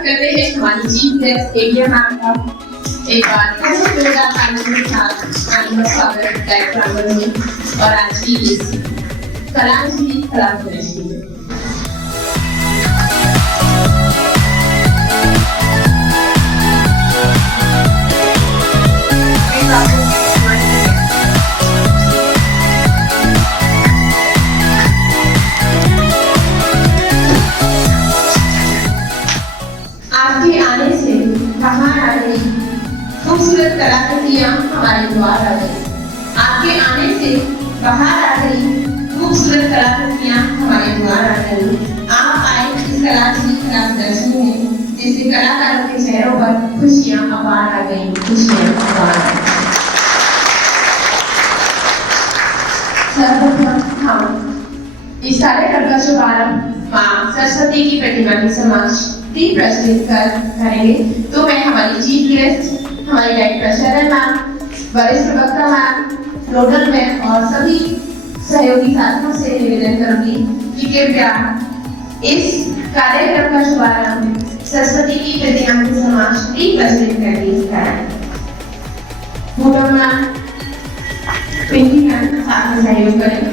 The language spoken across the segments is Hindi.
स्वागत करते हैं हमारी चीफ गेस्ट एलिया मैम का। एक बार फिर से जोरदार तालियों के साथ मैम का स्वागत कार्यक्रम में और आज की इस कलांजलि कलाप्रदर्शनी में। आपके आने से बाहर आ गई खूबसूरत कलाकृतियां हमारे द्वार आ गई। आपके आने से बाहर आ गई खूबसूरत कलाकृतियां हमारे द्वार आ गई। आप आए इस कलांजलि कलाप्रदर्शनी में, जिससे कलाकारों के चेहरों पर खुशियां अपार आ गई, खुशियां अपार आ गई। सर्वप्रथम हम इस कार्यक्रम का शुभारंभ मां सरस्वती की प्रतिमा के समक्ष प्रस्तुत करेंगे। तो मैं हमारी चीफ गेस्ट, हमारी डायरेक्टर शरण मैम, वरिष्ठ वक्ता मैम, नोडल मैम और सभी सहयोगी साथियों से निवेदन करूंगी कि कृपया इस कार्यक्रम का शुभारंभ सरस्वती की प्रतिमा के समक्ष प्रस्तुत करें। पूनम मैम, पिंकी मैम साथ में सहयोग करें।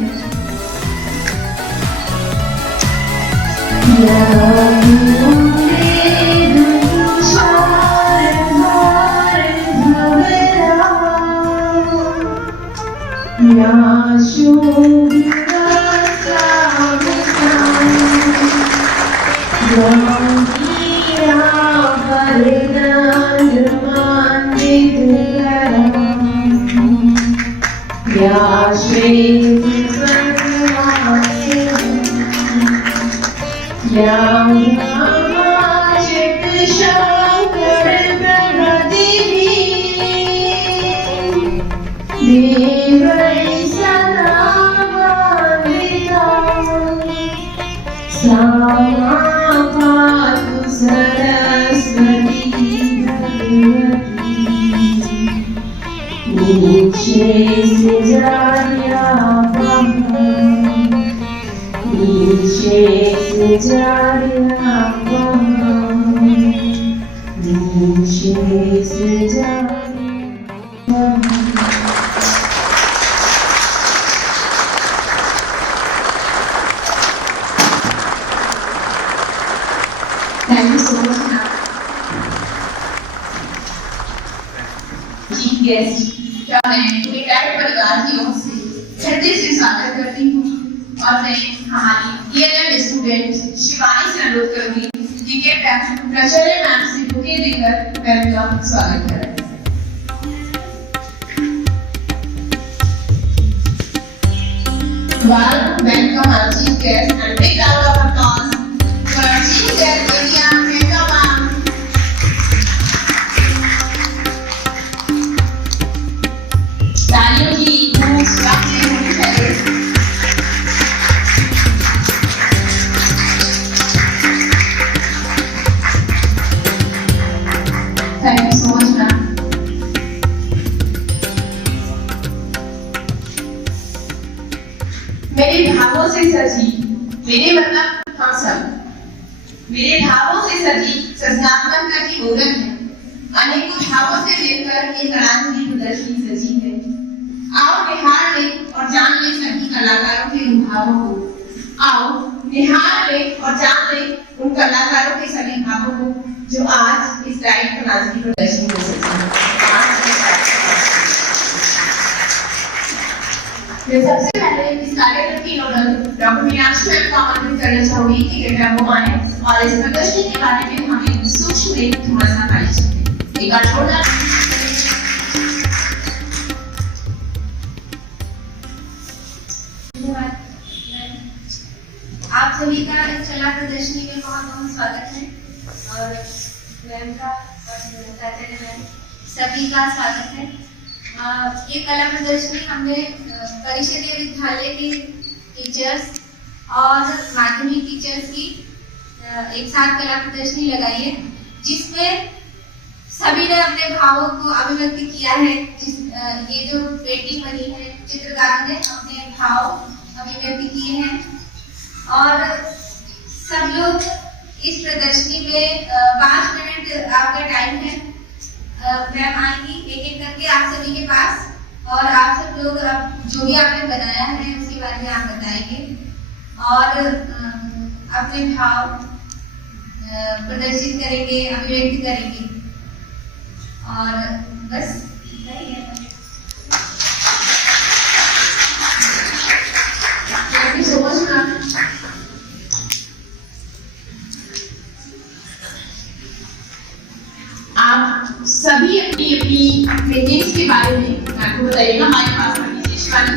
Thank you so much, ma'am. Chief guest क्या मैं पूरे डाइट परिवार की ओर से हृदय से स्वागत करती हूँ और मैं हमारी ELM स्टूडेंट शिवानी से अनुरोध करूंगी कि कृपया प्राचार्य मैम से बुके देकर मैम का स्वागत करें। Welcome our chief guest and big round of applause for our chief guest Elia Mehta ma'am. तालियों की धूम स्वागत होनी चाहिए। Thank you so much ma'am. मेरे भावों से सजी, मेरे मतलब हम सब, मेरे भावों से सजी सृजनात्मकता की मूरत है। अनेकों भावों से लेकर एक कलांजलि प्रदर्शनी सजी है। आओ निहार ले और जान ले सभी कलाकारों के उन भावों को। आओ निहार ले और जान ले उन कलाकारों के सभी भावों को जो आज इस डाइट कलांजलि प्रदर्शनी में सजी है। मैं सबसे पहले इस कार्यक्रम की नोडल डॉक्टर मीनाक्षी मैम को आमंत्रित करना चाहूंगी कि कृपया वो आए और इस प्रदर्शनी के बारे में हमें सूक्ष्म में थोड़ा सा परिचय दें। एक बार जोरदार धन्यवाद। आप सभी का इस कला प्रदर्शनी में बहुत बहुत स्वागत है और मैम का और प्राचार्य मैम सभी का स्वागत है। ये कला प्रदर्शनी हमने परिषदीय विद्यालय के टीचर्स और माध्यमिक टीचर्स की एक साथ कला प्रदर्शनी लगाई है, जिसमें सभी ने अपने भावों को अभिव्यक्त किया है। ये जो पेंटिंग बनी है, चित्रकारों ने अपने भाव अभिव्यक्त किए हैं और सब लोग इस प्रदर्शनी में 5 मिनट आपका टाइम है। मैम आएंगी एक एक करके आप सभी के पास, और आप सब लोग जो भी आपने बनाया है उसके बारे में आप बताएंगे और अपने भाव प्रदर्शित करेंगे, अभिव्यक्त करेंगे। और बस यही है। Thank you so much ma'am. आप सभी अपनी अपनी पेंटिंग्स के बारे में आपको बताइएगा। हमारे पास विशेष वाली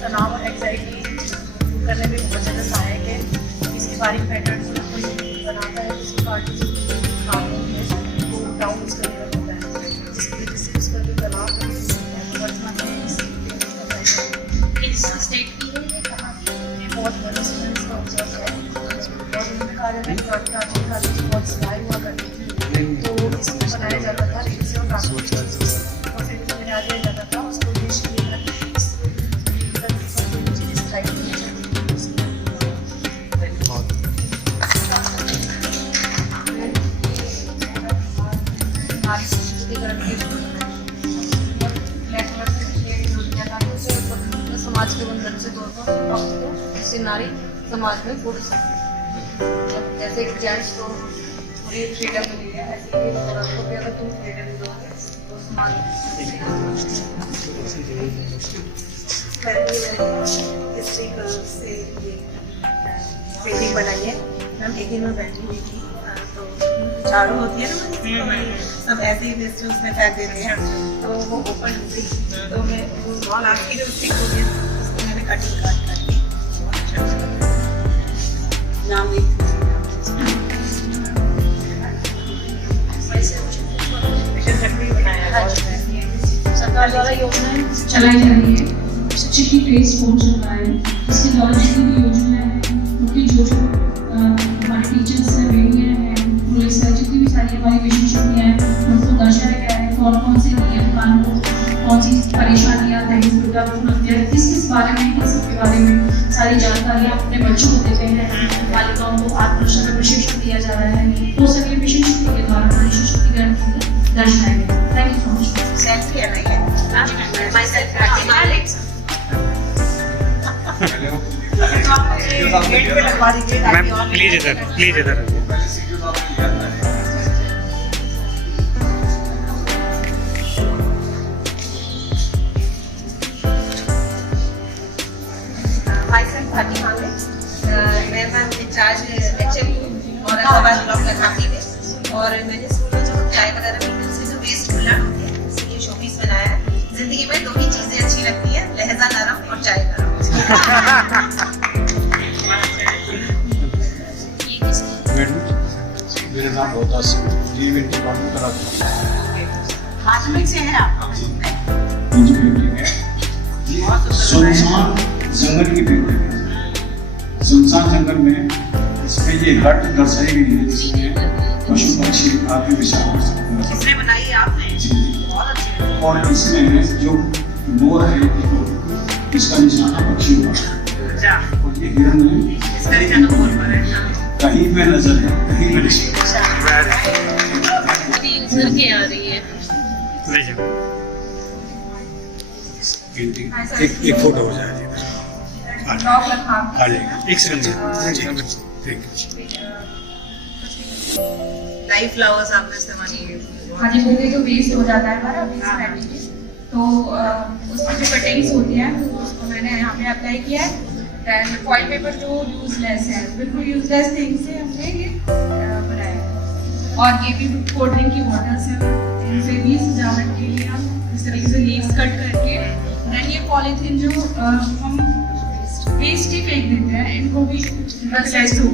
तनाव और एंग्जाइटी करने में बहुत ज़्यादा सहायक है। इसके बारीक पैटर्न कोई बनाता है, किसी आर्टिस्ट काम है वो डाउन करने होता है, जिसकी वजह से उसका जो तनाव है इस स्टेट की है। ये कहाँ ये बहुत बड़े स्टूडेंट्स का ऑब्जर्व है और उन्होंने कहा है कि आर्टिस्ट बहुत सिलाई हुआ करती थी, तो इसमें बनाया जाता था रेल से और फिर उसमें आ दिया जाता था उसको देश के समाज के बंधन से इससे नारी समाज में जुड़ सकती है। जैसे एक जेंट्स को पूरी फ्रीडम मिली है, ऐसे ही औरत को भी अगर तुम फ्रीडम दोगे तो समाज से पेंटिंग बनाई है। मैम एक दिन में बैठी हुई थी तो झाड़ू होती है ना, सब ऐसे ही वेस्ट उसमें फेंक देते हैं, तो वो ओपन थी तो मैं वो वॉल आपकी जो स्टिक हो गई उसको मैंने कटिंग करके नाम लिख सरकार द्वारा योजनाएं चलाई जा रही है। शिक्षक की फेस 4 चल रहा है, इसके द्वारा जितनी भी योजना है उनकी जो हमारे टीचर्स हैं, वेरियाँ हैं, पुलिस है, जितनी भी सारी हमारी विशेषज्ञ हैं उनको दर्शाया गया है कौन कौन से नियम कानून, कौन सी परेशानियाँ दहेज दुर्व्यवहार किस बारे में, किस के बारे में सारी जानकारियाँ अपने बच्चों को देते हैं। बालिकाओं को आत्मरक्षा का प्रशिक्षण दिया जा रहा है, तो सभी विशेषज्ञ के द्वारा हमारी सशक्तिकरण दर्शाया गया। Thank you so much. Selfie है ना ये माय सेल्फ मैम प्लीज इधर मैं मैम इंचार्ज लेक्चर हूँ औरंगाबाद ब्लॉक लखाती में, और मैंने स्कूल में जो चाय वगैरह पीते हैं उससे जो वेस्ट खुला होते हैं उससे ये शोपीस बनाया है। जिंदगी में 2 ही चीजें अच्छी लगती है, लहजा नरम और चाय नरम। मेरा नाम रोहता सिंह, जी माध्यमिक से है आप? इंजीनियरिंग है। सुनसान जंगल की पेंटिंग है। सुनसान जंगल में इसमें ये घट दर्शाई गई है जिसमें पशु पक्षी आदि विचार कर सकते हैं। किसने बनाई है आपने? बहुत अच्छी। और इसमें जो मोर है इसका निशाना पक्षी हुआ और ये हिरण है, इसका निशाना मोर पर है। कहीं पे नजर है कहीं पे निशान। सर के आ रही है एक फोटो हो जाए एक सेकंड लाइव फ्लावर्स आपने इस्तेमाल किए। हाँ जी, क्योंकि जो वेस्ट हो जाता है हमारा वेस्ट फैब्रिक, तो उसकी जो कटिंग्स होती हैं उसको मैंने यहाँ पे अप्लाई किया है। दैन फॉइल पेपर जो यूजलेस है, बिल्कुल यूजलेस थिंग से हमने ये बनाया है। और ये भी कोल्ड ड्रिंक की बॉटल्स हैं, इनसे भी सजावट के लिए हम इस तरीके से लीव्स कट करके, दैन ये पॉलीथीन जो हम वेस्ट ही फेंक देते हैं इनको भी यूटिलाइज हो।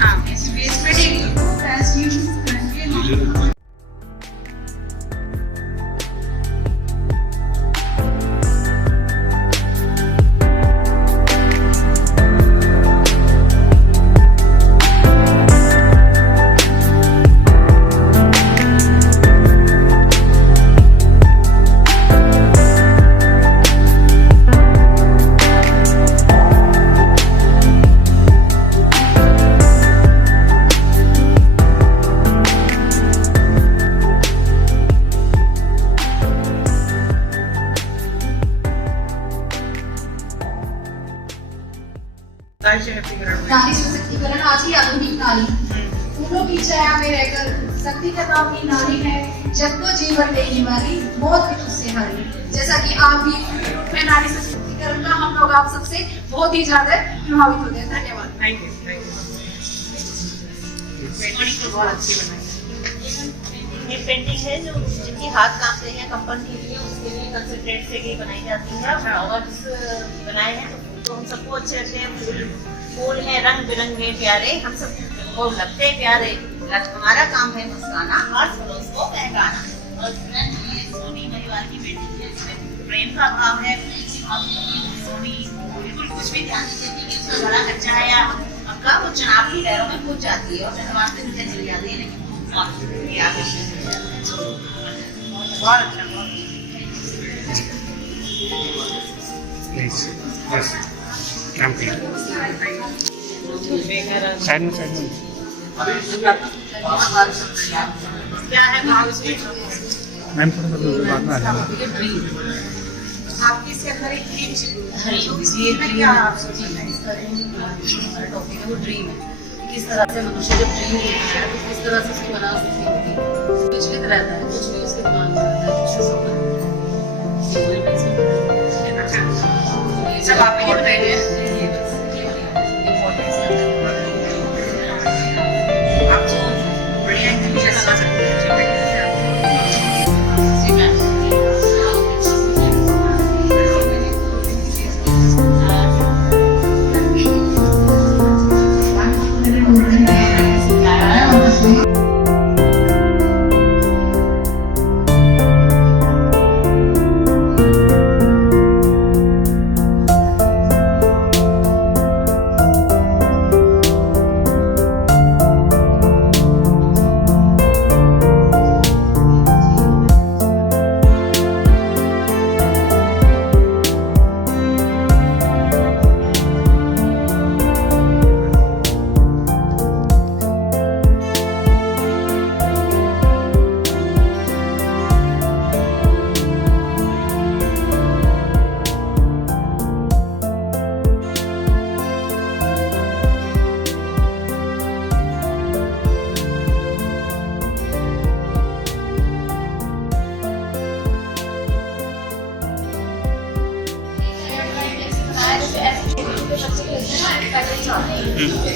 हाँ, वेस्ट मटेरियल को बेस्ट यूज करके नारी सशक्तिकरण आज की आधुनिक नारी फूलों की छाया में रहकर शक्ति का नाम की नारी है, जब तो जीवन देगी वाली मौत भी तुझसे हारी। जैसा कि आप भी मैं नारी सशक्तिकरण का हम लोग आप सबसे बहुत ही ज्यादा प्रभावित होते हैं। धन्यवाद। Thank you. पेंटिंग तो बहुत अच्छी बनाई। ये पेंटिंग है जो जिनके हाथ कांपते हैं कंपन के लिए, उसके लिए कंसंट्रेट से ये बनाई जाती है। फ्लावर्स बनाए हैं तो हम सबको अच्छे लगते हैं। फूल है रंग बिरंगे प्यारे, हम सबको लगते हैं प्यारे। हमारा काम है मुस्काना, हर पड़ोस को पहचाना। और ये सोनी परिवार की पेंटिंग है, इसमें प्रेम का भाव है। सोनी बिल्कुल कुछ भी ध्यान नहीं देती कि उसका बड़ा बच्चा है या आपका वो चुनाव की लहरों में कूद जाती है और धन्यवाद से नीचे चली जाती है, लेकिन ये आगे बहुत अच्छा। Please, yes. Ma'am, please. Side में. क्या है भाव इसमें? मैम थोड़ा सा दूर बात में आ जाना। आपकी इसके अंदर एक ड्रीम ये क्या आप सोचते हैं? टॉपिक है वो ड्रीम है। किस तरह से मनुष्य जब ड्रीम देखता है तो किस तरह से उसकी बना सकती होगी। विचलित रहता है, कुछ भी उसके दिमाग में रहता है, कुछ भी होता है। सब आप ही बनाए हैं? ये बस इम्पोर्टेंस है। आपको बढ़िया एकदम अच्छा लगा सकते हैं। जी मैम।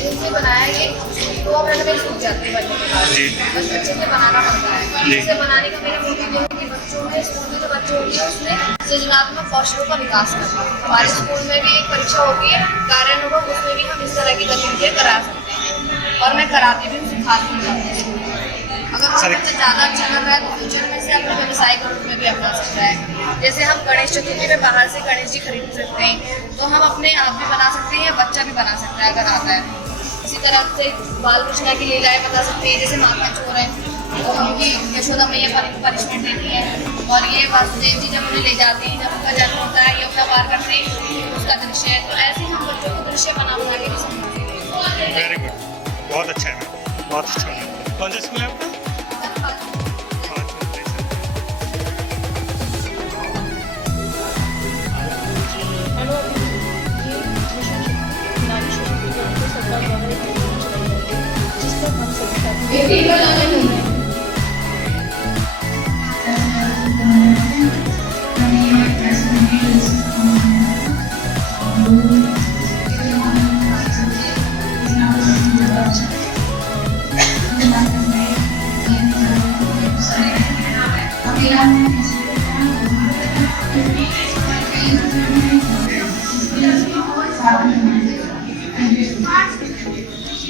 इनसे बनाया ये 2 मिनट में सूख जाते हैं बच्चे बस अच्छे से बनाना पड़ता है। इसे बनाने का मेरा मोटिव ये है कि बच्चों में स्कूल में जो बच्चे होते हैं उसमें सृजनात्मक कौशलों का विकास करना। हमारे स्कूल में भी एक परीक्षा होती है कार्यानुभव, उसमें भी हम इस तरह की गतिविधियाँ करा सकते हैं और मैं कराती भी हूँ, सिखाती हूँ। अगर वो बच्चा ज़्यादा अच्छा कर रहा है तो फ्यूचर में से अपने व्यवसाय के रूप में भी अपना सकता है। जैसे हम गणेश चतुर्थी में बाहर से गणेश जी खरीद सकते हैं, तो हम अपने आप भी बना सकते हैं या बच्चा भी बना सकता है अगर आता है। इसी तरह से बाल कृष्णा की लीलाएं बता सकते हैं, जैसे माता चोर है तो उनकी यशोदा मैया पनिशमेंट देती है और ये वासुदेव जी जब उन्हें ले जाते हैं, जब उनका जन्म होता है, यमुना पार करते हैं, उसका दृश्य है। तो ऐसे हम बच्चों को दृश्य बना के भी समझाते हैं। वेरी गुड, बहुत अच्छा है मैम, बहुत अच्छा है। कौन सा स्कूल है आपका? एक टेबल लगे हुए हैं।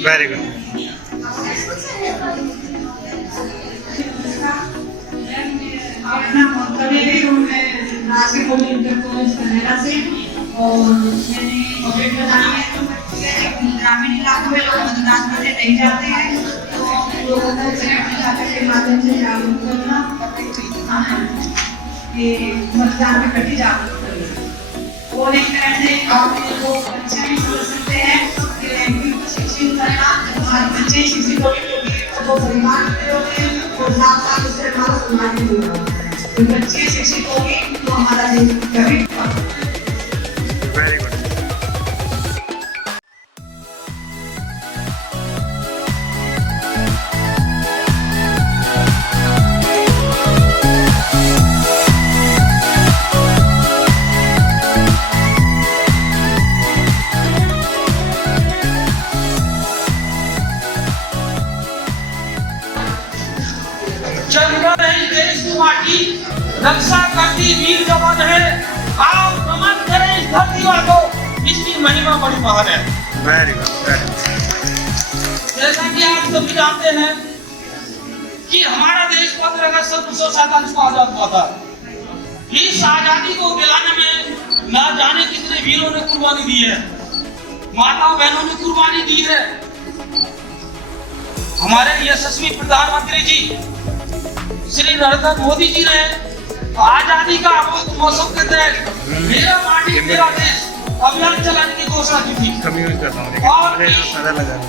Very good. अपना मंतव्य है मैं राजकीय इंटर कॉलेज कनेरा से और मैंने अपडेट बताना है तो ग्रामीण इलाकों में लोग मतदान करने नहीं जाते हैं तो लोगों को खाते के माध्यम से जागरूक करना कि मतदान में कटी जागरूक करना और एक तरह से आप लोग अच्छा भी समझ सकते हैं कि लैंग्वेज को शिक्षित करना हमारे बच्चे शिक्षित होंगे तो परिवार में होंगे और साथ साथ उससे हमारा समाज भी होगा। तो बच्चे शिक्षित होंगे तो हमारा देश कभी वेरी गुड। रक्षा करती वीर जवान है, आप नमन करें इस धरती माँ को, इसकी महिमा बड़ी महान है। Very good, very good. जैसा कि आप सभी जानते हैं कि हमारा देश 15 अगस्त 1947 को आजाद हुआ था। इस आजादी को दिलाने में ना जाने कितने वीरों ने कुर्बानी दी है, माताओं बहनों ने कुर्बानी दी है। हमारे यशस्वी प्रधानमंत्री जी श्री नरेंद्र मोदी जी ने आजादी का अमृत मौसम के तहत मेरा माटी मेरा देश अभियान चलाने की घोषणा की थी। और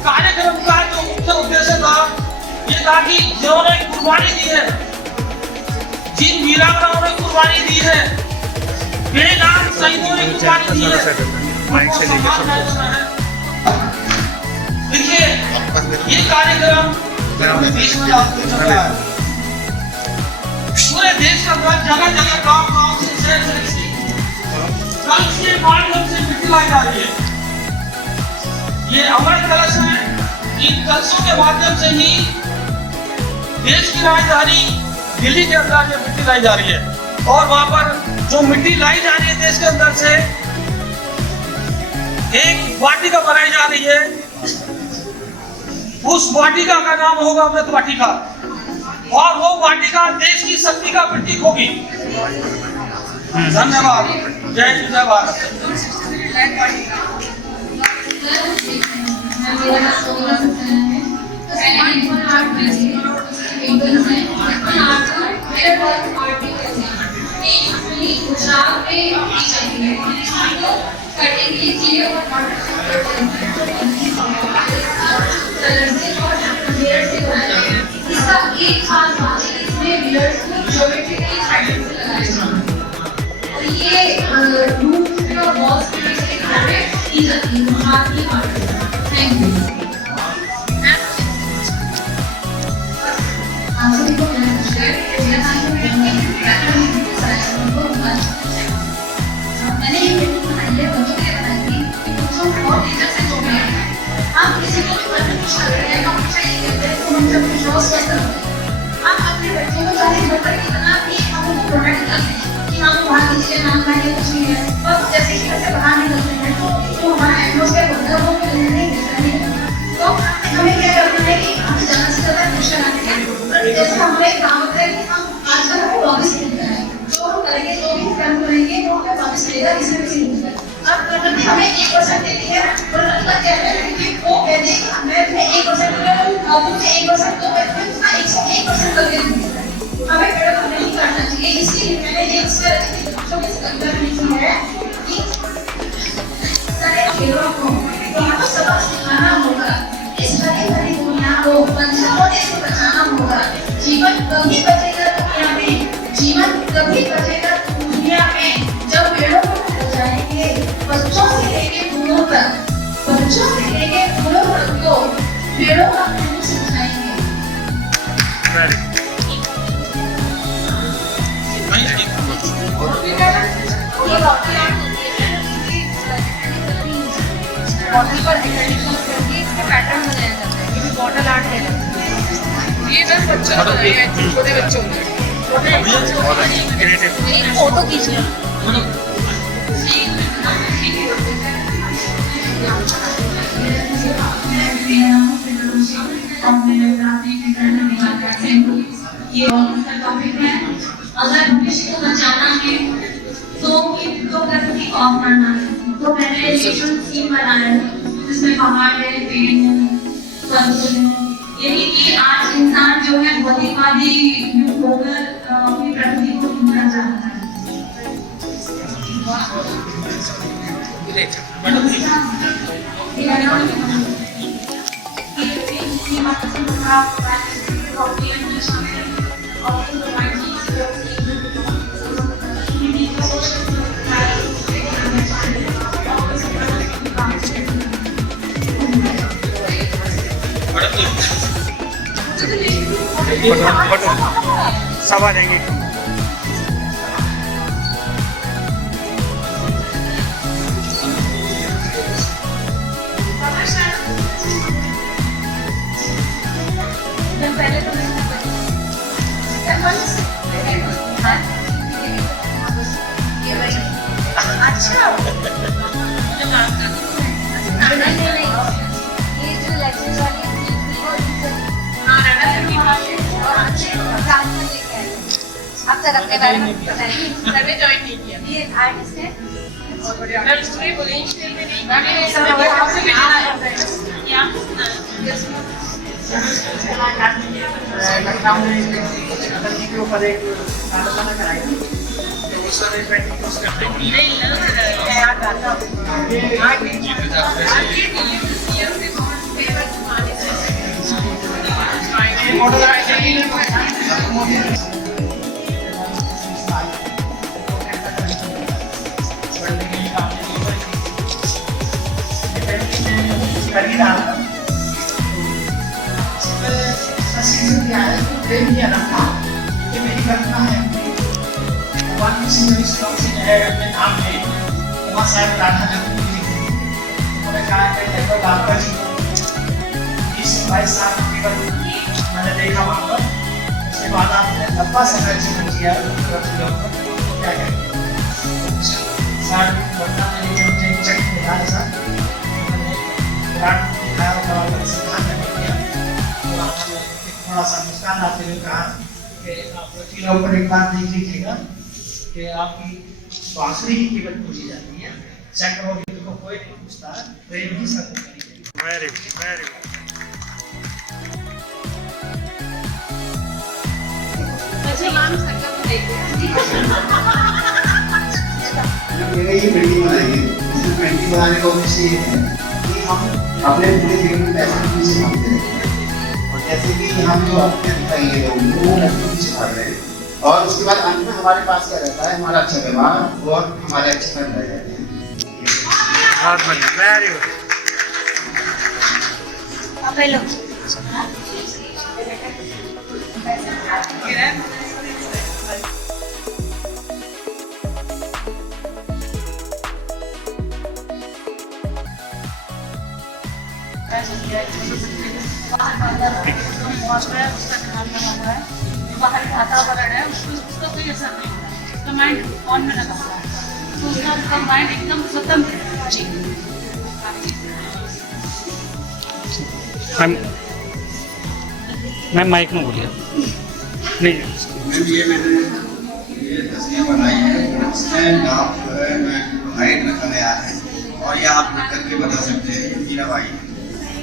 कार्यक्रम का जो मुख्य उद्देश्य था ये था कि जिन्होंने कुर्बानी दी है, जिन वीरांगनाओं ने कुर्बानी दी है, बेनाम शहीदों ने कुर्बानी दी है, देखिए ये कार्यक्रम पूरे देश में लागू चल रहा है। पूरे देश का जगह जगह गांव-गांव से शहर से कल के माध्यम से मिट्टी लाई जा रही है। ये अमर कलश है, इन कलशों के माध्यम से ही देश की राजधानी दिल्ली के अंदर ये मिट्टी लाई जा रही है। और वहां पर जो मिट्टी लाई जा रही है देश के अंदर से, एक वाटिका बनाई जा रही है, उस वाटिका का नाम होगा अमृत वाटिका, और वो वाटिका देश की शक्ति का प्रतीक होगी। धन्यवाद। जय हिंद, जय भारत। इसका एक खास बात है, इसमें वियर्स को ज्योमेट्रिकली पैटर्न से लगाया जाता है। और ये रूफ पे और वॉल्स पे भी की जाती है, हाथ की आर्ट। Thank you. आप सभी को मैंने शेयर किया था कि पैटर्न मैंने ये पेंटिंग बनाई है, बच्चों के लिए बनाई थी कि बच्चों और टीचर से जोड़ना है। आप किसी को भी प्रश्न पूछ रहे हैं, कॉम्पिटिशन ये कहते हैं तो हम जब विश्वास करते हैं। आप अपने बच्चों को चाहे बच्चा कितना भी हम उनको प्रोटेक्ट करते हैं कि हम बाहर नीचे नाम करके कुछ नहीं है, पर जैसे कि घर से बाहर निकलते हैं तो जो हमारा एटमॉस्फेयर होता है वो नहीं मिलता है। तो हमें क्या करना है कि हमें ज़्यादा से ज़्यादा क्वेश्चन आते हैं। जैसे हमारा एक काम होता है कि हम आजकल हमें वापस मिलता है, जो हम करेंगे जो भी कर्म करेंगे वो हमें वापस मिलेगा, किसी न किसी रूप में। अब प्रकृति हमें 1% देती है, प्रकृति का क्या है कि वो कहती है कि मैं तुम्हें 1% दूंगा, तुमसे 1% दो, मैं तुम्हें तुम्हारा 101% करके दूंगा। हमें पेड़ों को नहीं काटना चाहिए, इसलिए मैंने ये इसमें रखी थी बच्चों के संदर्भ में लिखी है कि सारे पेड़ों को हमको सबक सिखाना होगा, इस हरी भरी दुनिया को पंछियों से बचाना होगा। जीवन कभी बचेगा दुनिया में, जीवन कभी बचेगा दुनिया में जब पेड़ों को बचाएंगे। बच्चों से लेके बूढ़ों तक, बच्चों से लेके बूढ़ों तक को पेड़ों का महत्व सिखाएंगे। बॉटल पर एक्रेडिशन करके इसके पैटर्न बनाया जाता है। ये भी बॉटल आर्ट है, ये बस बच्चों को बनाया है, छोटे बच्चों को। फोटो खींचना ये टॉपिक है। अगर भविष्य को बचाना है तो प्रकृति को अपनाना है। तो मैंने नेचुरल सीन बनाया है जिसमें पहाड़ है, पेड़ है, समुद्र है। यही कि आज इंसान जो है भौतिकवादी युग होकर अपनी प्रकृति को ढूंढना चाहता है। सब आ जाएंगे। पहले तो आप सर अपने बारे में बताइए। सर ने ज्वाइन नहीं किया। ये आर्टिस्ट है। मैम स्टोरी पोटेंशियल में नहीं मैम ये सब लखनऊ में नदी के ऊपर एक नाटक बना कराई थी, तो उस समय पेंटिंग को उसका मेरी कल्पना है अपने नाम में वहाँ साहब राधा जरूर उन्होंने कहा कि लगभग आपका जी 20-22 साल केवल मैंने देखा वहाँ पर। उसके बाद आपने लंबा समय जीवन जिया क्या करेंगे सर घटना में ये मुझे एक चेक मिला है सर थोड़ा सा मुस्कान आते हुए कहा कि आप वकीलों पर एक बात देख लीजिएगा कि आपकी बांसुरी की कीमत पूछी जाती है, सैकड़ों रुपये को कोई नहीं पूछता, प्रेम ही सब करेंगे। Very good, very good. अच्छा मैम सकता तो देखिए। मैंने ये पेंटिंग बनाई है, इसमें पेंटिंग बनाने का उद्देश्य ये है कि हम अपने पूरे जीवन में पैसे के पीछे भागते रहते हैं, और जैसे कि हम जो अपने दिखाई है लोग वो लड़के पीछे भाग रहे हैं, और उसके बाद अंत में हमारे पास क्या रहता है, हमारा अच्छा व्यवहार और हमारे अच्छे कर्म रह जाते हैं। बहुत बढ़िया, वेरी गुड। आप हेलो बाहर का वातावरण है उसका कोई असर नहीं होता है, उसका माइंड ऑन में लगा हुआ है, तो उसका माइंड एकदम स्वतंत्र है। जी मैम माइक में बोलिए। नहीं मैंने ये तस्वीर बनाई है, इसमें नाम जो है मैं हाइट रखा गया है, और ये आप लिख करके बता सकते हैं ये मीराबाई है।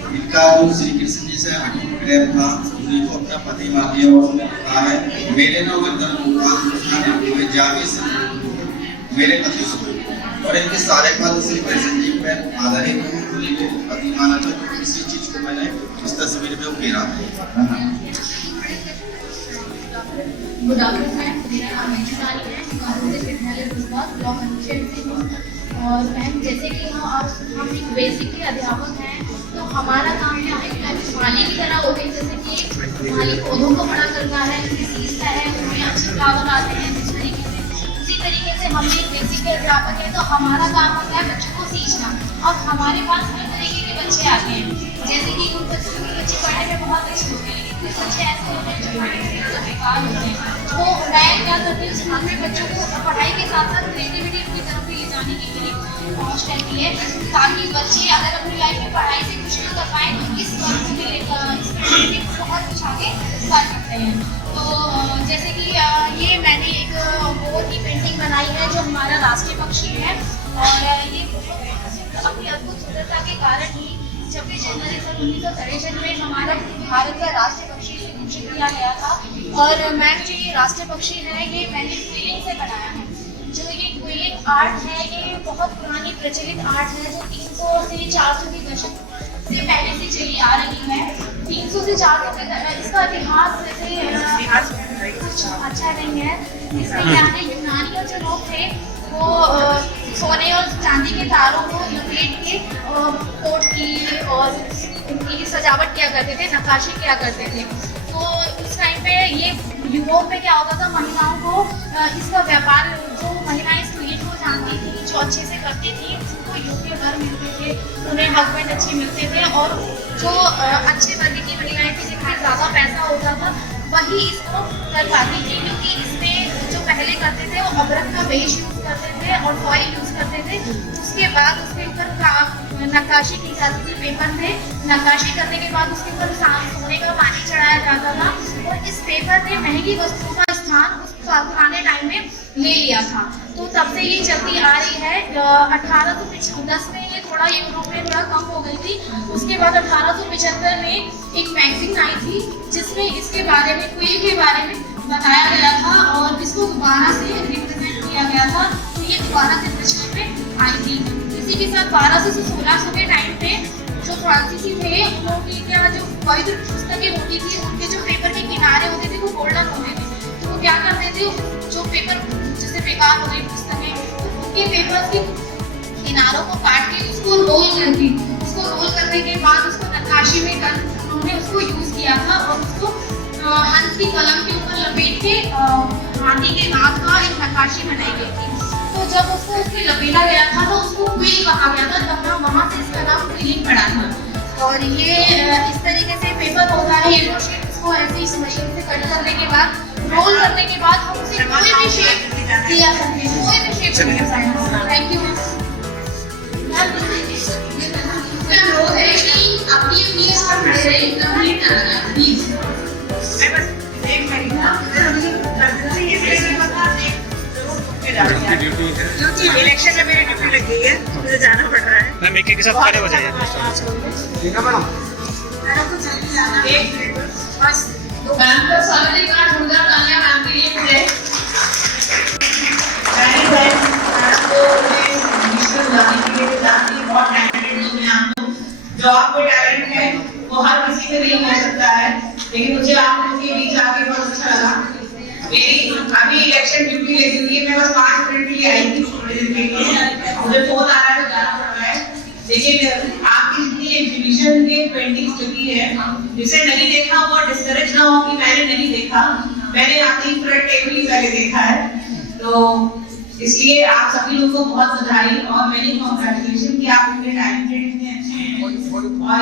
इनका जो श्री कृष्ण जी से हनीमून प्रेम था, उन्हीं को अपना पति मानती है, और उन्होंने कहा है मेरे न वतन हुए जावे से मेरे पति से, और इनके सारे पद श्री कृष्ण जी पर आधारित हैं, उन्हीं को पति माना था। इसी चीज को मैंने इस तस्वीर में उकेरा है। गुड आफ्टरनून, मेरा नाम निशानी है, महाराजा विद्यालय गुजरात ब्लॉक अनुच्छेद से हूँ। और मैम जैसे कि हम एक बेसिकली अध्यापक हैं, तो हमारा काम क्या है कि माली की तरह होते हैं, जैसे कि माली पौधों को बड़ा करता है, उन्हें सींचता है, उनमें अच्छे फ्लावर आते हैं, जिस तरीके से उसी तरीके से हम एक बेसिक अध्यापक हैं, तो हमारा काम होता है बच्चों को सींचना। और हमारे पास हर तरीके के बच्चे आते हैं, जैसे कि कुछ बच्चे पढ़ने में बहुत अच्छे होते हैं, लेकिन कुछ बच्चे ऐसे होते हैं जो पढ़ने में बेकार होते हैं। तो मैं क्या करती हूँ, अपने बच्चों को पढ़ाई के साथ साथ क्रिएटिविटी की तरफ भी ले जाने की मेरी पहुँच रहती है, ताकि बच्चे अगर अपनी लाइफ में पढ़ाई से कुछ ना कर पाए तो इस वर्ग को भी लेकर बहुत कुछ आगे कर सकते हैं। तो जैसे कि ये मैंने एक बहुत ही पेंटिंग बनाई है जो हमारा राष्ट्रीय पक्षी है, और ये अपनी अद्भुत सुंदरता के कारण ही 26 जनवरी सन 1963 में हमारा भारत का राष्ट्रीय पक्षी से घोषित किया गया था। और मैम जो ये राष्ट्रीय पक्षी है ये मैंने क्विलिंग से बनाया है। जो ये क्विलिंग आर्ट है ये बहुत पुरानी प्रचलित आर्ट है, जो 300 से 400 के दशक से पहले से चली आ रही है। 300 से 400 के इसका इतिहास वैसे अच्छा नहीं है। इसमें क्या है, यूनानियों जो लोग थे वो सोने और चांदी के तारों को लपेट के कोट की और उनकी सजावट किया करते थे, नक्काशी किया करते थे। तो उस टाइम पे ये यूरोप में क्या होता था, महिलाओं को इसका व्यापार, जो महिलाएं इस फील्ड को जानती थी, जो अच्छे से करती थी, उनको योग्य घर मिलते थे, उन्हें हस्बैंड अच्छे मिलते थे, और जो अच्छे वर्ग की महिलाएं थी जिनमें ज़्यादा पैसा होता था वही इसको कर पाती थी, क्योंकि इसमें जो पहले करते थे वो अबरक का बेज यूज़ करते थे और फॉइल यूज़ करते थे। उसके बाद उसके ऊपर नक्काशी की जाती थी पेपर में। नक्काशी करने के बाद उसके ऊपर सोने का पानी चढ़ाया जाता था, और इस पेपर में महंगी वस्तुओं का स्थान उस पुराने टाइम में ले लिया था। तो तब से ये चलती आ रही है। 1810 में ये थोड़ा यूरोप में थोड़ा कम हो गई थी। उसके बाद 1875 में एक मैगजीन आई थी जिसमें इसके बारे में, क्विल के बारे में बताया गया था और इसको दोबारा से रिप्रेजेंट किया गया था। तो ये दोबारा से प्रचलन में आई थी। इसी के साथ 1200 से 1600 के टाइम पे जो फ्रांसीसी थे उनकी क्या जो पवित्र पुस्तकें होती थी, उनके जो पेपर के किनारे होते थे वो गोल्डन होते थे। तो वो क्या करते थे, जो पेपर जैसे बेकार हो गई पुस्तकें, तो उनके पेपर के किनारों को काट के उसको रोल करती, उसको रोल करने के बाद उसको नक्काशी में उन्होंने उसको यूज किया था और उसको हंस की कलम के ऊपर लपेट के हाथी के दांत का एक नक्काशी बनाई गई थी। तो जब उसको उसमें लपेटा गया था तो उसको क्विल कहा गया था, तब वहाँ से इसका नाम क्विलिंग पड़ा था। और ये इस तरीके से पेपर होता है, ये इसको ऐसे इस मशीन से कट करने के बाद, रोल करने के बाद हम उसे कोई भी शेप दिया सकते हैं, कोई भी शेप दिया सकते हैं। Thank you ma'am. रोज है कि अपनी अपनी इस पर खड़े रहे, कंप्लीट करना प्लीज। मैं बस एक मिनट ना, ये मेरे पता नहीं क्योंकि इलेक्शन में मेरी ड्यूटी लग गई है, मुझे जाना पड़ रहा है। मैम एक के साथ खड़े हो जाइए। ठीक है मैडम। मैडम को जल्दी जाना है, एक मिनट बस। मैम का स्वागत है, एक जोरदार तालियां मैम के लिए मुझे। बहुत टैलेंटेड लोग हैं आप लोग। जो आपको टैलेंट है वो हर किसी से नहीं हो सकता है, लेकिन मुझे आप लोगों के बीच आके बहुत अच्छा लगा। मेरी अभी इलेक्शन ड्यूटी लगी हुई है, मैं बस 5 मिनट के लिए आई थी, थोड़ी देर के लिए। मुझे फोन आ रहा है तो जाना पड़ रहा है। लेकिन आपकी जितनी एग्जीबिशन के पेंटिंग्स लगी है, जिसे नहीं देखा वो डिस्करेज ना हो कि मैंने नहीं देखा। मैंने आपकी फ्रंट टेबल ही पहले देखा है, तो इसलिए आप सभी लोगों को बहुत बधाई और मेरी कॉन्ग्रेचुलेशन कि आप इतने टैलेंटेड, इतने अच्छे हैं और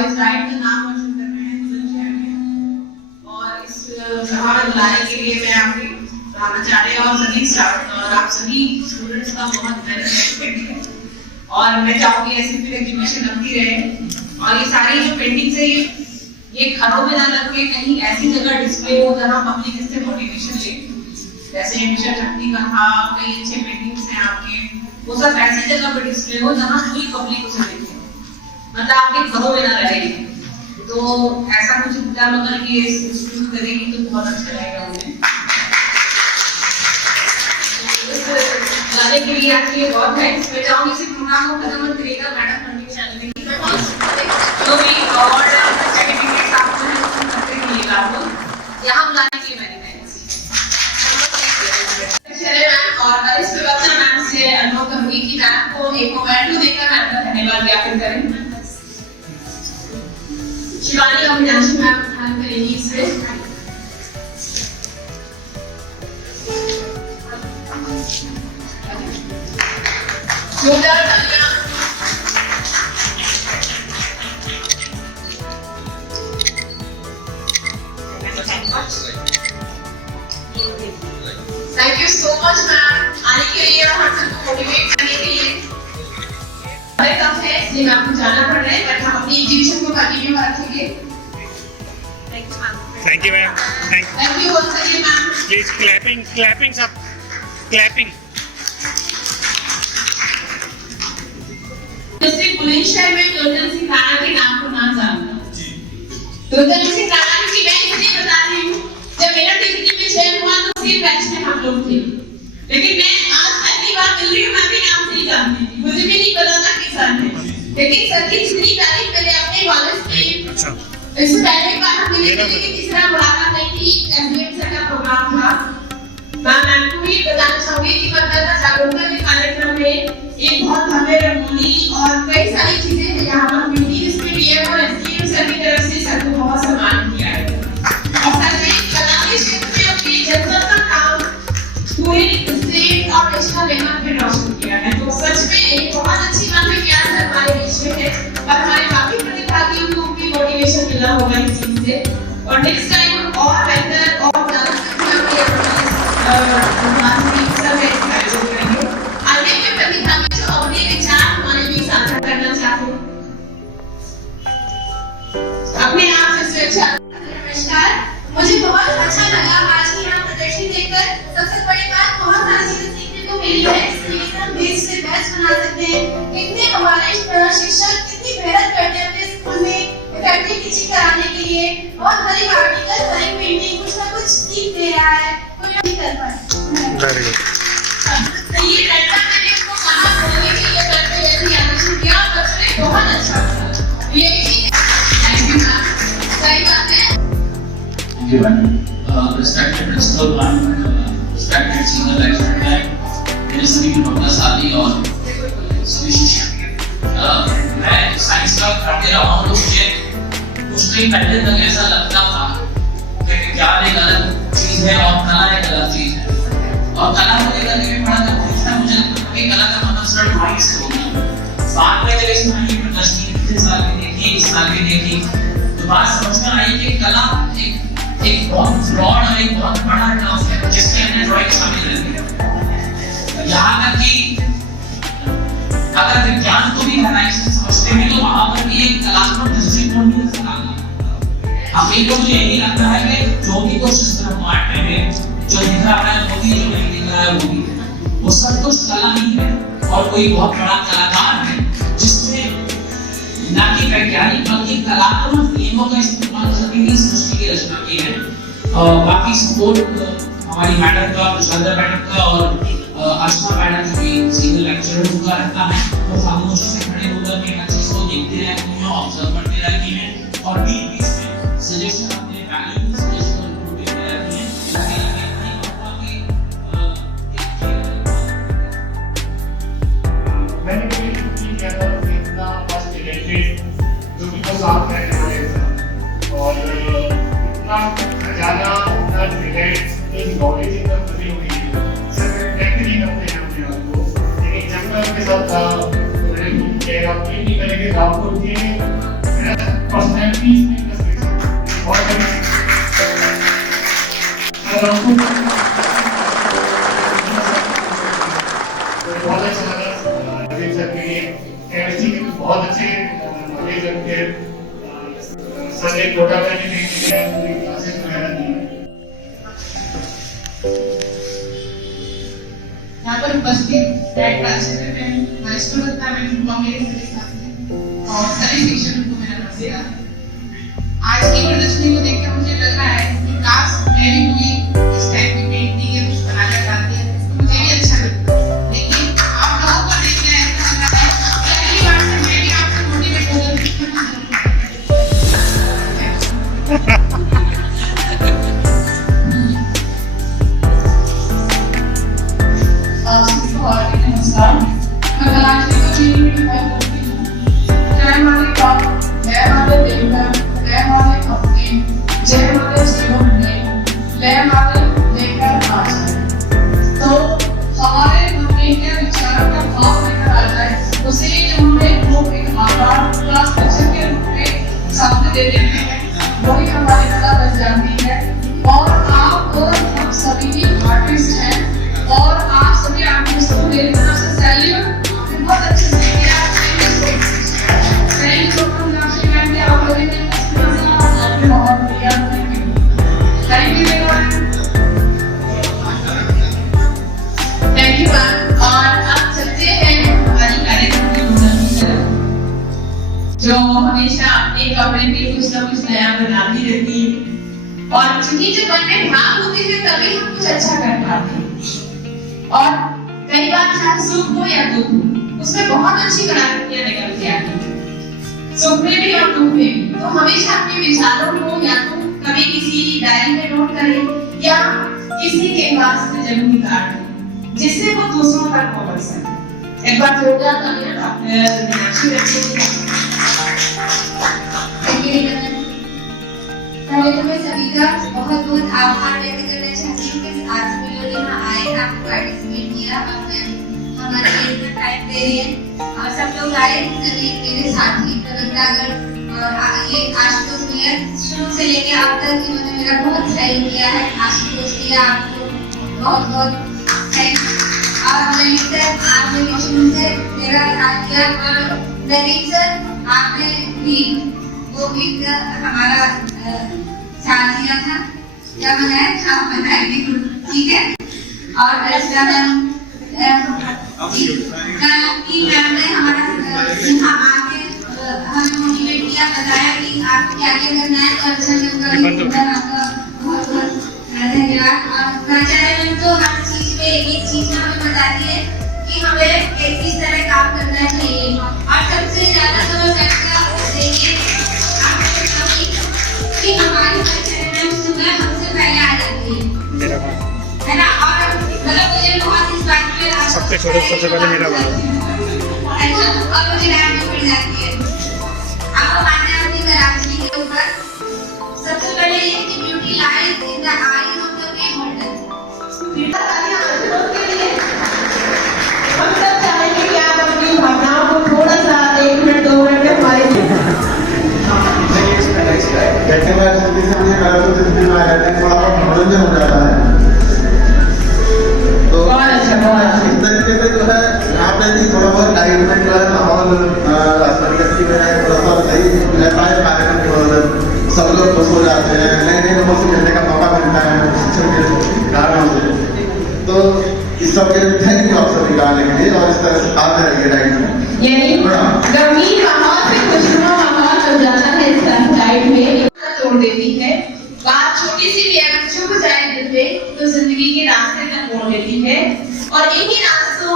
इस राइट का नाम रोशन कर रहे हैं बुलंदशहर में। और इस सभा में बुलाने के लिए मैं आपके प्राचार्य और सभी स्टाफ और आप सभी स्टूडेंट्स का बहुत धन्यवाद है। और मैं चाहूंगी ऐसी फिर एग्जीबिशन लगती रहे और ये सारी जो पेंटिंग्स है ये घरों में ना लग के कहीं ऐसी जगह डिस्प्ले हो जहाँ पब्लिक इससे मोटिवेशन ले। जैसे मिशन शक्ति का था, कई अच्छे पेंटिंग्स हैं आपके, वो सब ऐसी जगह पर डिस्प्ले हो जहाँ पूरी पब्लिक उसे देखे, मतलब आपके घरों में ना रहेगी। तो ऐसा कुछ इंतजाम अगर ये इंस्टीट्यूट करेगी तो बहुत अच्छा रहेगा मुझे। लाने के लिए आपके लिए बहुत है। मैं चाहूंगी इसी प्रोग्राम को खत्म करेगा मैडम फंडिंग चैनल में जो भी अवार्ड सर्टिफिकेट आपको करते मिलेगा आपको यहाँ बुलाने के लिए मैंने और वरिष्ठ प्रवक्ता मैम से अनुरोध करूंगी कि मैम को एक मोमेंटो देकर मैम का धन्यवाद ज्ञापन करें। शिवानी अविनाशी मैम हेल्प करेंगी इसमें। जोरदार तालियां। Thank you so much ma'am आने के लिए और हम सबको मोटिवेट करने के लिए। हमें कम है इसलिए मैं आपको जाना पड़ रहा है, बट हम अपनी एग्जीबिशन को कंटिन्यू रखेंगे। Thank you ma'am. Thank you once again ma'am. Please clapping सब क्लैपिंग। डिस्ट्रिक्ट बुलंदशहर में दुर्जन सिंह राणा के नाम को नाम जानना। दुर्जन सिंह राणा की मैं इसलिए बता रही हूँ, जब मेरा टीचिंग में चयन हुआ तो उसी बैच में हम लोग थे, लेकिन मैं आज पहली बार मिल रही हूँ, मैं भी नाम नहीं जानती थी, मुझे भी नहीं पता था कि सर है, लेकिन सर की जितनी तारीफ मैंने अपने कॉलेज में इससे पहले एक बार हम मिले थे, लेकिन इस तरह मुलाकात नहीं थी। एसडीएम सर का प्रोग्राम था। मैं आपको ये बताना चाहूंगी कि मतदाता जागरूकता के कार्यक्रम में एक बहुत भव्य रंगोली और कई सारी चीजें यहाँ पर हुई थी, जिसमें डीएम और एसडीएम सर की तरफ से सर को बहुत सम्मान किया है। और सर ने कला के क्षेत्र में अपनी जनता का काम पूरे स्टेट और नेशनल लेवल पे रोशन किया है। तो सच में एक बहुत अच्छी बात है कि आज सर हमारे बीच में है और हमारे बाकी प्रतिभागियों को भी मोटिवेशन मिला होगा इस चीज से। और नेक्स्ट टाइम और बेहतर और ज्यादा संख्या में आयोजन करेंगे। आगे के प्रतिभागी जो अपने विचार हमारे लिए साझा करना चाहते हैं, अपने आप से स्वेच्छा। नमस्कार, मुझे बहुत अच्छा लगा आज की यहाँ प्रदर्शनी देखकर। सबसे बड़ी मिली है इसके लिए हम बेस्ट से बेस्ट बना सकते हैं। इतने हमारे शिक्षक कितनी मेहनत करते हैं अपने स्कूल में इफेक्टिव टीचिंग कराने के लिए, और हर एक आर्टिकल हर एक पेंटिंग कुछ ना कुछ सीख दे रहा है, कोई नहीं कर पाए। Very good. तो ये लड़का मैंने इसको कहा बोलने के लिए करते ऐसे एडिशन किया और बच्चों ने बहुत अच्छा किया। ये थैंक यू मैम, सही बात है। जी ma'am, respected principal ma'am, respected senior lecturer ma'am, मेरे सभी प्रतिभाशाली और सभी शिक्षक, मैं साइंस का पढ़ते रहा हूँ। मुझे कुछ दिन पहले तक ऐसा लगता था कि विज्ञान एक अलग चीज है और कला एक अलग चीज है, और कला को लेकर के भी बड़ा कंफ्यूजन है। मुझे लगता है कि कला का मतलब सिर्फ ड्राइंग से होगा। बाद में जब इसमें ये प्रदर्शनी पिछले साल भी देखी, इस साल भी देखी, तो बात समझ में आई कि कला एक बहुत ब्रॉड और एक बहुत बड़ा टर्म है जिसके अंदर ड्राइंग शामिल रहती है। यहाँ तक कि अगर विज्ञान को भी गहराई से समझते हैं तो वहां पर भी एक कलात्मक दृष्टिकोण भी नजर आता है। अभी तो मुझे यही लगता है कि जो भी कुछ इस ब्रह्मांड में है, जो दिख रहा है वो भी, जो नहीं दिख रहा है वो भी, वो सब कुछ कला ही है। और कोई बहुत बड़ा कलाकार है जिसने ना कि वैज्ञानिक बल्कि कलात्मक नियमों का इस्तेमाल करके ही सृष्टि की रचना की है। बाकी सपोर्ट हमारी मैडम का, प्रसादा मैडम का और अर्चना मैडम की सीनियर लेक्चरर का रहता है। वो खामोशी से खड़े होकर के हर चीज को देखते रहती हैं, ऑब्जर्व करते रहती हैं और बीच बीच में सजेशन अपने वैल्यूज सजेशन इनपुट देते रहती हैं। मैंने कोई नहीं किया था इतना फर्स्ट टैलेंटेड जो कि वो साफ रहने वाले थे, और इतना खजाना, इतना टैलेंट, इतनी नॉलेज एकदम बनी हुई है, सिर्फ व्यक्त नहीं करते हैं अपने आप को। लेकिन जब मैं उनके साथ था तो मैंने अपनी नहीं करेंगे तो आपको ये पर्सनैलिटी नहीं कर सकते बहुत अच्छा लगा केमिस्ट्री के बहुत अच्छे नॉलेज रखते हैं। सर एक छोटा मैंने नहीं किया, क्लासेस वगैरह दी। यहाँ पर उपस्थित डायरेक्ट प्राचार्य मैम, वरिष्ठ वक्ता मैम को मेरे सभी साथी और सभी शिक्षकों को मेरा नमस्कार। आज की प्रदर्शनी को देखकर मुझे लग रहा है कि काश मैं भी कोई इस टाइप की पेंटिंग या कुछ बनाना चाहती है, मुझे भी अच्छा लगता है। लेकिन आप लोगों को देखकर ऐसा लग रहा है पहली बार से मैं भी आपसे मोटिवेट होकर नमस्कार। मैं कलाश्री को चीनी में बहुत बोलती हूँ। जय माते बाप, जय माते देवता, जय माते अपने, जय माते जीवन में, जय माते लेकर आचार्य। तो हमारे मन में क्या विचारों का भाव लेकर आ जाए, उसे जो हमें वो एक आकार क्लास टीचर के रूप में सामने दे देते हैं, वही हमारी कला बन जाती है। और आप और हम सभी भी आर्टिस्ट हैं, और आप सभी आर्टिस्ट को मेरी तरफ से सैल्यूट। आपने बहुत अच्छे से किया, सैल्यूट प्रोग्राम आपने मैम के आप लोगों ने आपने बहुत किया। Thank you ma'am, thank you ma'am. और अब चलते हैं हमारी कार्यक्रम की मुंडन तरफ, जो हमेशा अपने कमरे में कुछ ना कुछ नया बनाती रहती है। और चूंकि जब मन में भाव होती है तभी हम कुछ अच्छा कर पाते हैं। और कई बार चाहे सुख हो या दुख हो, उसमें बहुत अच्छी कलाकृतियां निकल के आती हैं, सुख में भी और दुख में भी। तो हमेशा अपने विचारों को या तो कभी किसी डायरी में नोट करें या किसी के पास में जरूर निकाल दें, जिससे वो दूसरों तक पहुंच सके। एक बार जोरदार तालियां आपने मीनाक्षी रखी। पहले तो मैं सभी का बहुत बहुत आभार व्यक्त करना चाहती हूँ कि आज भी लोग यहाँ आए, आपने पार्टिसिपेट किया, आपने हमारे लिए इतना टाइम दे रही है। और सब लोग आए, सभी मेरे साथी प्रगटागर और ये आशुतोष भैया शुरू से लेके अब तक इन्होंने मेरा बहुत सहयोग किया है। आशुतोष भैया आपको बहुत बहुत थैंक। और नवीन सर, आपने भी शुरू से मेरा साथ दिया। और नवीन सर, आपने भी वो भी हमारा साथ दिया था, क्या बनाया था आप बताएंगे, ठीक है। और अर्चना मैम, कि मैम ने हमारा यहाँ आके हमें मोटिवेट किया, बताया कि आपको क्या क्या करना है। तो अच्छा मैम का आपका बहुत बहुत धन्यवाद। और प्राचार्य मैम तो हर चीज में एक चीज में हमें बताती है कि हमें किस तरह काम करना चाहिए। और सबसे ज्यादा तो मैं मैम का देखिए कि हमारी प्राचार्य मैम सुबह हमसे पहले आ जाती है ना। और मतलब मुझे बहुत इस बात पे सबसे छोटे सबसे पहले मेरा बाल। अच्छा, और मुझे डांट भी पड़ जाती है। आपको मानना है अपनी कराची के ऊपर सबसे पहले ये कि beauty lies in the eyes of the beholder। हम सब चाहेंगे कि आप अपनी भावनाओं को थोड़ा सा 1 मिनट 2 मिनट में हमारे बैठने वाले स्थिति से मुझे कलर को स्थिति में आ जाते हैं, थोड़ा बहुत मनोरंजन हो जाता है। तो बहुत अच्छा इस तरीके से जो है यहाँ पे भी थोड़ा बहुत लाइट में जो है माहौल राष्ट्रपति में है, थोड़ा सा सही रहता है कार्यक्रम के दौरान। सब लोग खुश हो जाते हैं, नए नए लोगों से मिलने का मौका मिलता है शिक्षण के कारणों से। तो इस सब के लिए थैंक यू आप सभी का आने के लिए, और इस तरह से आते रहिए डाइट में। यानी गंभीर माहौल से खुशनुमा माहौल बन जाता है इस डाइट में, तोड़ देती है। बात छोटी सी भी अगर चुभ जाए दिल पे तो जिंदगी के रास्ते तक मोड़ देती है। और इन्हीं रास्तों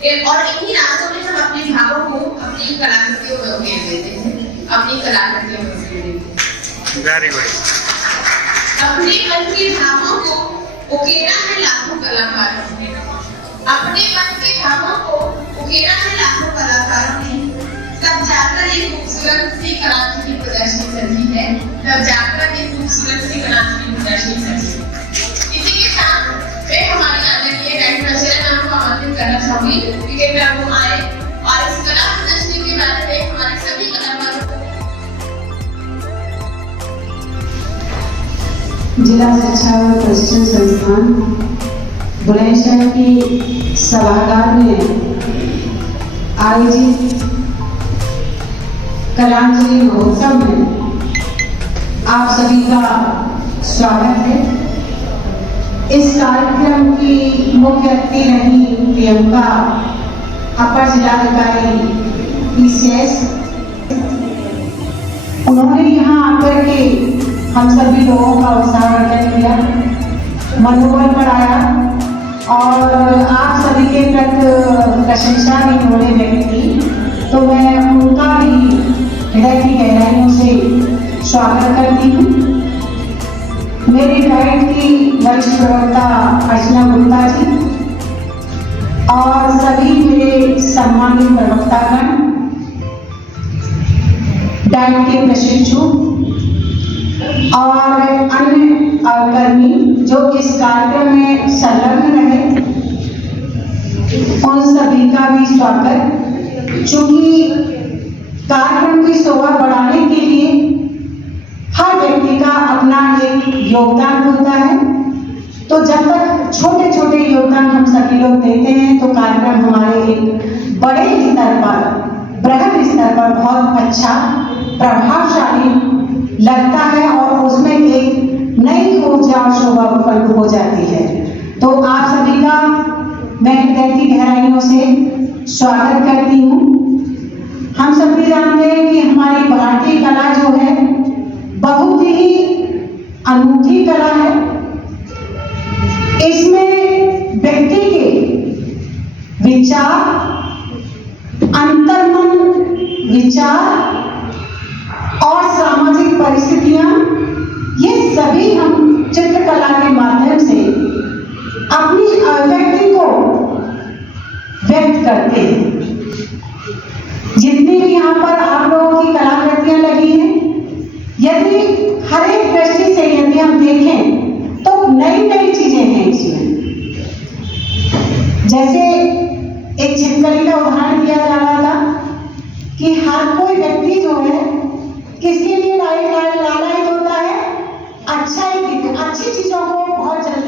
में हम अपने भावों को अपनी कलाकृतियों में उकेर देते हैं, अपनी कलाकृतियों में उकेर देते हैं। Very good. अपने मन के भावों को उकेरा है लाखों कलाकारों ने, अपने मन के भावों को उकेरा है लाखों कलाकारों ने। तब जाकर एक खूबसूरत सी कलाकृति प्रदर्शनी सजी है, तब जाकर एक खूबसूरत सी कलाकृति प्रदर्शनी सजी। इसी के साथ मैं हमारी आदरणीय डायरेक्टर प्राचार्य मैम को आमंत्रित करना चाहूंगी कि मैम वो आए और इस कला प्रदर्शनी के बारे में हमारे सभी कलाकारों को। जिला शिक्षा व प्रशिक्षण संस्थान बुलंदशहर की सभागार में आयोजित कलांजलि महोत्सव में आप सभी का स्वागत है। इस कार्यक्रम की मुख्य अतिथि रही प्रियंका, अपर जिलाधिकारी PCS। उन्होंने यहाँ आकर के हम सभी लोगों का उत्साहवर्धन किया, मनोबल बढ़ाया और आप सभी के प्रति प्रशंसा भी उन्होंने व्यक्त की। तो मैं उनका भी हृदय की गहराइयों से स्वागत करती हूँ। मेरी डाइट की वरिष्ठ प्रवक्ता अर्चना गुप्ता जी और सभी मेरे सम्मानित प्रवक्तागण, डाइट के प्रशिक्षु और अन्य कर्मी जो इस कार्यक्रम में संलग्न रहे, उन सभी का भी स्वागत। चूंकि कार्यक्रम की शोभा बढ़ाने के लिए हर व्यक्ति का अपना एक योगदान होता है, तो जब तक छोटे छोटे योगदान हम सभी लोग देते हैं तो कार्यक्रम हमारे एक बड़े स्तर पर, बृहद स्तर पर बहुत अच्छा प्रभावशाली लगता है और उसमें एक नई ऊर्जा और शोभा उत्पन्न हो जाती है। तो आप सभी का मैं हृदय की गहराइयों से स्वागत करती हूँ। हम सभी जानते हैं कि हमारी भारतीय कला जो है बहुत ही अनूठी कला है। इसमें व्यक्ति के विचार, अंतर्मन विचार और सामाजिक परिस्थितियां, ये सभी हम चित्रकला के माध्यम से अपनी अभिव्यक्ति को व्यक्त करते हैं। जितनी भी यहाँ पर आप लोगों की कलाकृतियां लगी हैं, यदि हर एक दृष्टि से यदि हम देखें तो नई नई चीजें हैं इसमें। जैसे एक छिपकली का उदाहरण दिया जा रहा था कि हर कोई व्यक्ति जो है किसके लिए लालयित होता है, अच्छी चीजों को बहुत जल्दी